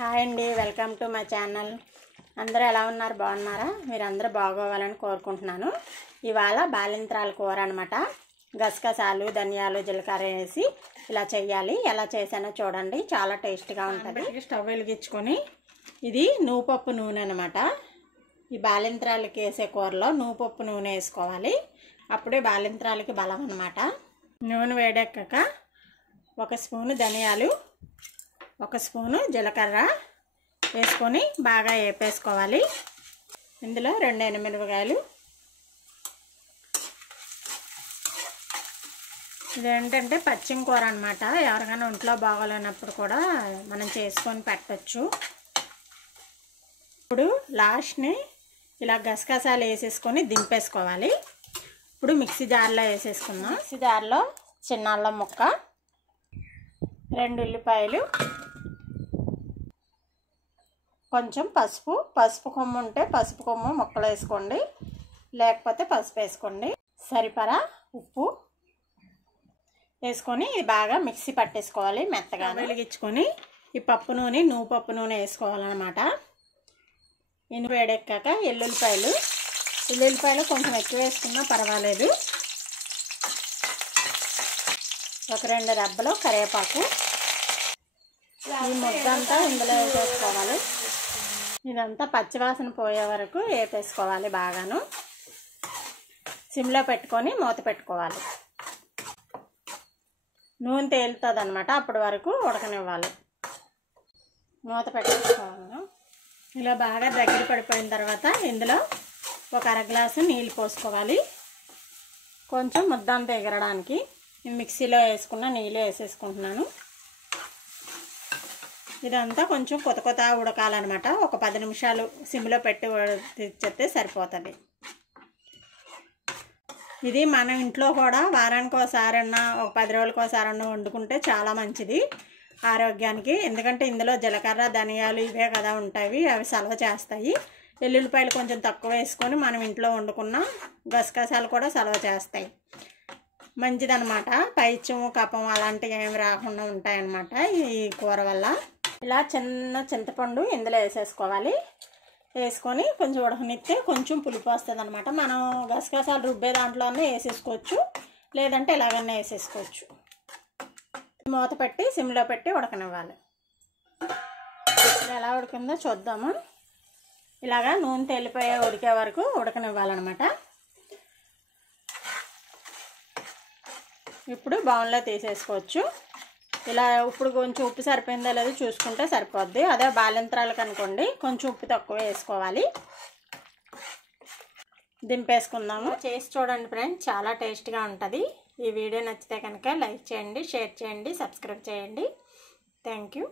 Hi అండి, welcome to my channel. అందరూ ఎలా ఉన్నారు? బాగున్నారా? మీరు అందరూ బాగోవాలని కోరుకుంటున్నాను. ఇవాళ బాలింత్రాల కూర అనమాట. గసగసాలు, ధనియాలు, జీలకర్ర వేసి ఇలా చేయాలి. ఎలా చేసానో చూడండి, చాలా టేస్ట్గా ఉంటుంది. స్టవ్ వెలిగించుకొని ఇది నువ్వుపప్పు నూనె అనమాట. ఈ బాలింత్రాలకి వేసే కూరలో నువ్వుపప్పు నూనె వేసుకోవాలి. అప్పుడే బాలింత్రాలకి బలం అనమాట. నూనె వేడెక్కాక 1 స్పూను ధనియాలు, 1 స్పూను జీలకర్ర వేసుకొని బాగా వేపేసుకోవాలి. ఇందులో 2 ఎండుమిరపకాయలు. ఇదేంటంటే పచ్చిమ కూర అనమాట. ఎవరికైనా ఒంట్లో బాగోలేనప్పుడు కూడా మనం చేసుకొని పెట్టచ్చు. ఇప్పుడు లాస్ట్ని ఇలా గసగసాలు వేసేసుకొని దింపేసుకోవాలి. ఇప్పుడు మిక్సీ జార్లో వేసేసుకుందాం. మిక్సీ జార్లో చిన్న అల్లం ముక్క, 2 ఉల్లిపాయలు, కొంచెం పసుపు కొమ్ము ఉంటే పసుపు కొమ్ము ముక్కలు వేసుకోండి, లేకపోతే పసుపు వేసుకోండి. సరిపడా ఉప్పు వేసుకొని ఇది బాగా మిక్సీ పట్టేసుకోవాలి మెత్తగా. వెలిగించుకొని ఈ పప్పు నూనె, నువ్వుపప్పు నూనె వేసుకోవాలన్నమాట. ఇనుము వేడెక్కాక ఎల్లుల్లిపాయలు కొంచెం ఎక్కువ వేసుకున్నా పర్వాలేదు. ఒక 2 రెబ్బలు కరివేపాకు. ఈ ముద్దంతా ఇందులో వేసేసుకోవాలి. ఇదంతా పచ్చివాసన పోయే వరకు వేపేసుకోవాలి బాగాను. సిమ్లో పెట్టుకొని మూత పెట్టుకోవాలి. నూనె తేలుతుంది అనమాట, అప్పటి వరకు ఉడకనివ్వాలి. మూత పెట్టేసుకోవాలి. ఇలా బాగా దగ్గర పడిపోయిన తర్వాత ఇందులో 1 అర గ్లాసు నీళ్ళు పోసుకోవాలి. కొంచెం ముద్దంతా ఎగరడానికి మిక్సీలో వేసుకున్న నీళ్ళు వేసేసుకుంటున్నాను. ఇదంతా కొంచెం కొత్త ఉడకాలన్నమాట. ఒక 10 నిమిషాలు సిమ్లో పెట్టి తెచ్చేస్తే సరిపోతుంది. ఇది మన ఇంట్లో కూడా వారానికి ఒకసారన్నా, ఒక 10 రోజులకు ఒకసారన్నా వండుకుంటే చాలా మంచిది ఆరోగ్యానికి. ఎందుకంటే ఇందులో జీలకర్ర, ధనియాలు ఇవే కదా ఉంటాయి, అవి సలవ చేస్తాయి. ఎల్లుల్లిపాయలు కొంచెం తక్కువ వేసుకొని మనం ఇంట్లో వండుకున్న గసగసాలు కూడా సలవ చేస్తాయి. మంచిదన్నమాట. పైత్యము, కఫం అలాంటివి ఏమి రాకుండా ఉంటాయన్నమాట ఈ కూర వల్ల. ఇలా చిన్న చింతపండు ఇందులో వేసేసుకోవాలి. వేసుకొని కొంచెం ఉడకనిస్తే కొంచెం పులుపు వస్తుంది అనమాట. మనం గసగసాలు రుబ్బే దాంట్లోనే వేసేసుకోవచ్చు, లేదంటే ఇలాగనే వేసేసుకోవచ్చు. మూత పెట్టి సిమ్లో పెట్టి ఉడకనివ్వాలి. ఎలా ఉడికిందో చూద్దాము. ఇలాగా నూనె తేలిపోయే ఉడికే వరకు ఉడకనివ్వాలన్నమాట. ఇప్పుడు బౌన్లో తీసేసుకోవచ్చు. ఇలా ఇప్పుడు కొంచెం ఉప్పు సరిపోయిందో లేదో చూసుకుంటే సరిపోద్ది. అదే బాలింత్రాలకు అనుకోండి కొంచెం ఉప్పు తక్కువ వేసుకోవాలి. దింపేసుకుందాము. చేసి చూడండి ఫ్రెండ్స్, చాలా టేస్ట్గా ఉంటుంది. ఈ వీడియో నచ్చితే కనుక లైక్ చేయండి, షేర్ చేయండి, సబ్స్క్రైబ్ చేయండి. Thank you.